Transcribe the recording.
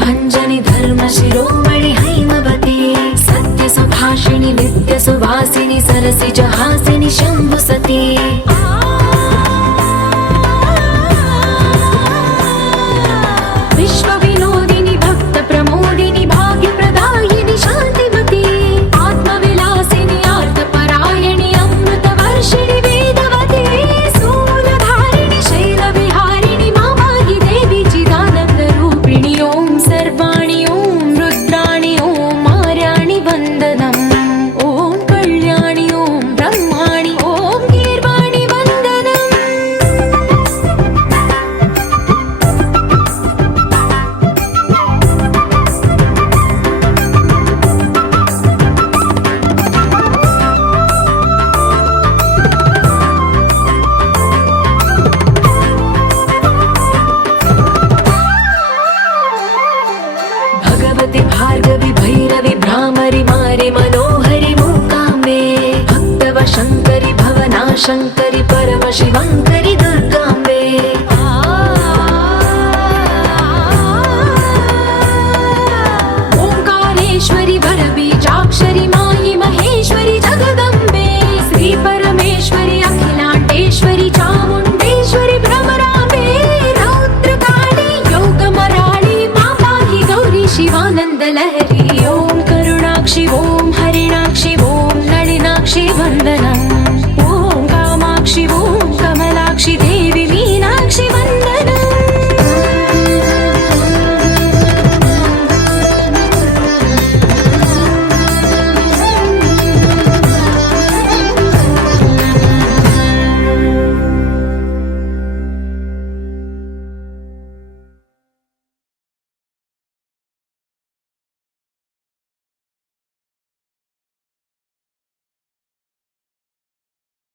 भंजनि धर्म शिरोमणि हैमवती सत्य सुभाषिणि नित्य सुवासिनि सरसि जहासिनि शंभुसती विश्व विनोदिनि भक्त प्रमोदिनि भाग्य प्रदायिनि शांतिमती आत्मविलासिनि आर्तपरायणि अमृत वर्षिणि वेदवती सूलधारिणि शैल विहारिणि मामाहि देवी चिदानंद रूपिणि ओम सर्वाणि ओम रुद्राणि ओम आर्याणि वंदनम् ओम कल्याणि ओम ब्रह्माणि ओम गीर्वाणि वंदनम् भगवति भार्गवि भैरवि भ्रामरि मारि मनोहरि मूकाम्बे भक्तव शङ्करि भवनाशङ्करि